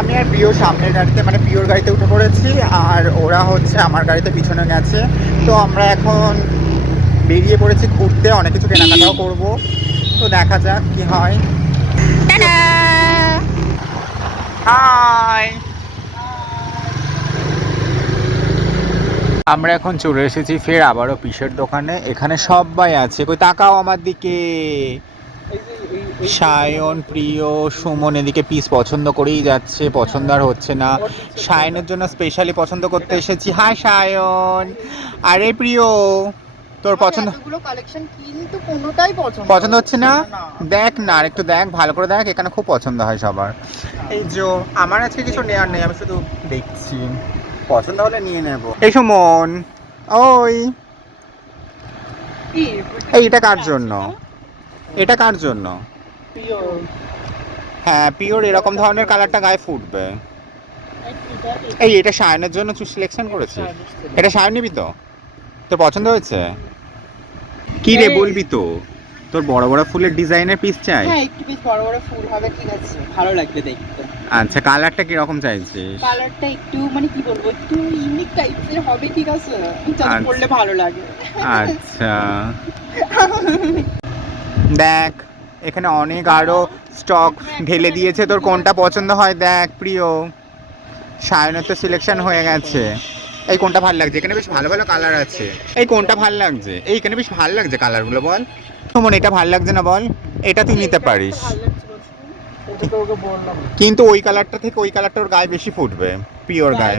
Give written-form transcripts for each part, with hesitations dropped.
আমি আর প্রিয় সামনের গাড়িতে মানে প্রিয়র গাড়িতে উঠে পড়েছি, আর ওরা হচ্ছে আমার গাড়িতে পিছনে গেছে। তো আমরা এখন বেরিয়ে পড়েছি ঘুরতে, অনেক কিছু কেনাকাটাও করব। তো দেখা যাক কি হয়। হাই, আমরা এখন চলে এসেছি ফের আবারও পিসের দোকানে। এখানে সবাই আছে, কই তাকাও আমার দিকে। সায়ন, প্রিয়, সুমন এদিকে পিস পছন্দ করেই যাচ্ছে, পছন্দ আর হচ্ছে না। সায়নের জন্য স্পেশালি পছন্দ করতে এসেছি। হাই সায়ন। আরে প্রিয়, তোর পছন্দ কালেকশন কিন্তু কোনোটাই পছন্দ হচ্ছে না? দেখ না, আর একটু দেখ, ভালো করে দেখ, এখানে খুব পছন্দ হয় সবার। এই যে আমার আজকে কিছু নেওয়ার নেই, আমি শুধু দেখছি, পছন্দ হলে নিয়ে নেব। এই সুমন, ওই এটা কার জন্য? এটা কার জন্য? হ্যাঁ, পিওর এরকম ধরনের কালারটা গায়ে ফুটবে। এই এটা সায়নের জন্য তুই সিলেকশন করেছিস? এটা সায়ন নিবি তো? তোর পছন্দ হয়েছে? কি রে বলবি তো? তোর বড় বড় ফুলের ডিজাইনের পিস চাই? হ্যাঁ, একটু বেশ বড় বড় ফুল হবে, ঠিক আছে, ভালো লাগবে দেখতে। আচ্ছা, কালারটা কি রকম চাইছিস? কালারটা একটু মানে কি বলবো, একটু ইউনিক টাইপের হবে, ঠিক আছে, যাতে পরলে ভালো লাগে। আচ্ছা, দেখ এখানে অনেক আরো স্টক ঢেলে দিয়েছে, তোর কোনটা পছন্দ হয় দেখ প্রিয়। সায়নের তো সিলেকশন হয়ে গেছে। এই কোনটা ভালো লাগছে? এখানে বেশ ভালো ভালো কালার আছে। এই কোনটা ভালো লাগছে? এইখানে বেশ ভালো লাগছে কালারগুলো, বল সুমন এটা ভালো লাগছে না বল? এটা তুই নিতে পারিস, কিন্তু ওই কালারটা থেকে ওই কালারটা ওর গায়ে বেশি ফুটবে, পিওর গায়ে।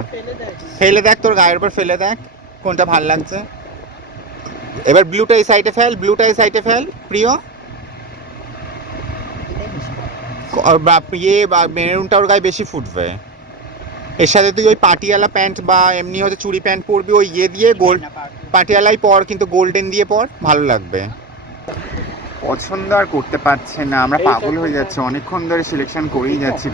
ফেলে দেখ, তোর গায়ের উপর ফেলে দেখ কোনটা ভালো লাগছে। এবার ব্লুটা এই সাইডে ফেল, ব্লুটা এই সাইডে ফেল প্রিয়। বা মেরুনটা ওর গায়ে বেশি ফুটবে। এর সাথে তুই ওই পাটিয়ালা প্যান্ট বা এমনি হচ্ছে চুড়ি প্যান্ট পরবি, ওই দিয়ে গোল্ড পাটিয়ালাই পর, কিন্তু গোল্ডেন দিয়ে পর, ভালো লাগবে। পছন্দ আর করতে পারছে না, আমরা পাগল হয়ে যাচ্ছি, অনেকক্ষণ ধরে সিলেকশন করেই যাচ্ছি।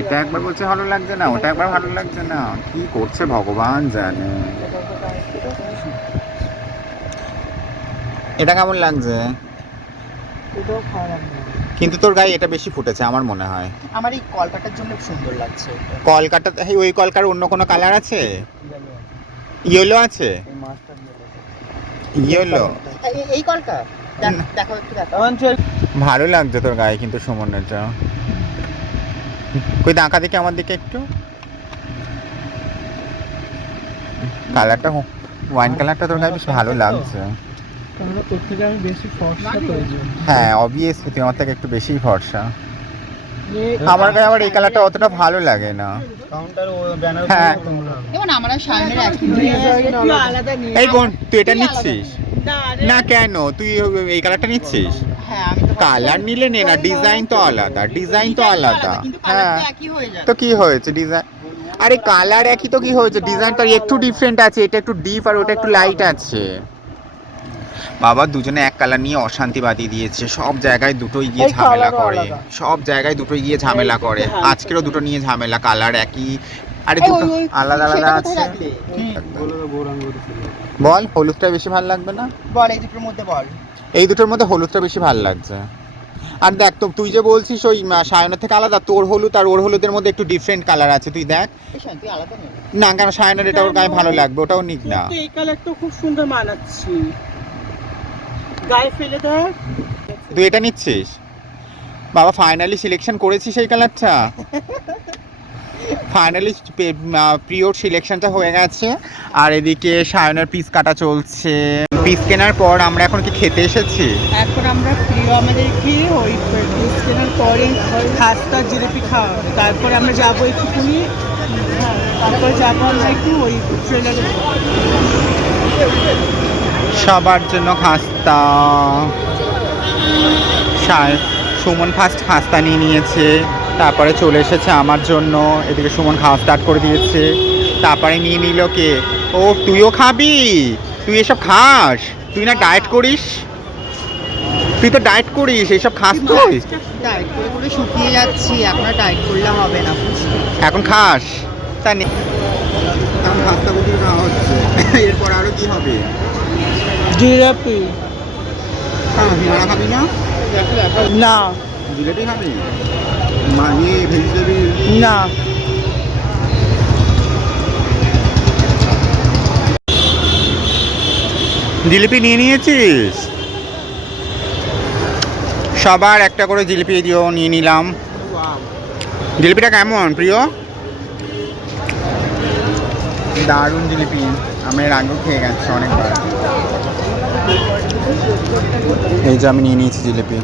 এটা একবার বলছে ভালো লাগছে না, ওটা একবার ভালো লাগছে না, কি করছে ভগবান জানে। এটা কেমন লাগছে? কিন্তু তোর গায়ে এটা বেশি ফুটেছে আমার মনে হয়। আমার এই কলকাতার জন্য সুন্দর লাগছে। কলকাতা, ওই কলকার অন্য কোনো কালার আছে? ইয়েলো আছে? ইয়েলো এই কলকা দেখো, একটু দেখো। ভালো লাগছে তোর গায়ে কিন্তু সুমনের যা। কই দেখা দেখি আমার দিকে একটু। কালারটা ওয়াইন কালারটা তোর গায়ে বেশ ভালো লাগছে। হ্যাঁ, অবভিয়াসলি তুই আমার থেকে একটু বেশিই ফর্সা। আমার গায়ে আবার এই কালারটা অতটা ভালো লাগে না। হ্যাঁ, এই কোন তুই এটা নিচ্ছিস? না কেন, তুই এই কালারটা নিচ্ছিস? কালার নিলে নে না, ডিজাইন তো আলাদা, ডিজাইন তো আলাদা। হ্যাঁ, তো কি হয়েছে ডিজাইন? আরে কালার একই তো, কি হয়েছে? ডিজাইন তো একটু ডিফারেন্ট আছে, এটা একটু ডিপ আর ওটা একটু লাইট আছে। বাবা দুজনে এক কালার নিয়ে অশান্তি বাদিয়ে দিয়েছে, সব জায়গায় দুটোই গিয়ে ঝামেলা করে, সব জায়গায় দুটোই গিয়ে ঝামেলা করে। আজকেরও দুটো নিয়ে ঝামেলা, কালার একই, আরে দুটো আলাদা আলাদা আছে। বল হলুদটা বেশি ভালো লাগবে না? বল এই দুটোর মধ্যে বল। এই দুটোর মধ্যে হলুদটা বেশি ভালো লাগছে। আর দেখ তো, তুই যে বলছিস ওই সায়নের থেকে আলাদা, তোর হলুদ আর ওর হলুদের মধ্যে একটু ডিফারেন্ট কালার আছে, তুই দেখ না। কেন সায়নের এটা ওর গায়ে ভালো লাগবে, ওটাও নিক না। এই কালারটা খুব সুন্দর মানাচ্ছে, গায়ে ফেলে দেখ। তুই এটা নিচ্ছিস? বাবা ফাইনালি সিলেকশন করেছিস এই কালারটা। ফাইনালি প্রিয়র সিলেকশনটা হয়ে গেছে, আর এদিকে সায়নের পিস কাটা চলছে। পিস কেনার পর আমরা এখন কি খেতে এসেছি? এখন আমরা প্রিয় আমাদেরকে ওই পিস কেনার পরে খাস্তা জিলিপি খাওয়া, তারপরে আমরা যাবো একটুখানি, তারপর যাবো আমরা একটু ওই ট্রেলারে। সবার জন্য খাস্তা। সুমন ফার্স্ট খাস্তা নিয়ে নিয়েছে, তারপরে চলে এসেছে আমার জন্য, এদিকে সুমন খাওয়া স্টার্ট করে দিয়েছে। তারপরে নিয়ে নিল কে? ও তুইও খাবি? তুই এসব খাস? তুই না ডায়েট করিস? তুই তো ডায়েট করিস, এইসব খাস তুই? ডায়েট করে করে শুকিয়ে যাচ্ছি, এখন আর ডায়েট করলে হবে না। এখন খাস? তা এখন খাস্তা প্রচুর খাওয়া হচ্ছে। এরপর আরো কি হবে? জিলাপি। সিঙ্গাড়া খাবি না? না, জিলেপি খাবি মাগি ভেজিটেবিল না জিলিপি নিয়ে নিয়েছিস? সবার একটা করে জিলিপি দিও, নিয়ে নিলাম। জিলিপিটা কেমন প্রিয়? দারুণ জিলিপি, আমি এর আগেও খেয়ে গেছি অনেকবার। এই যে আমি নিয়ে নিয়েছি জিলিপি।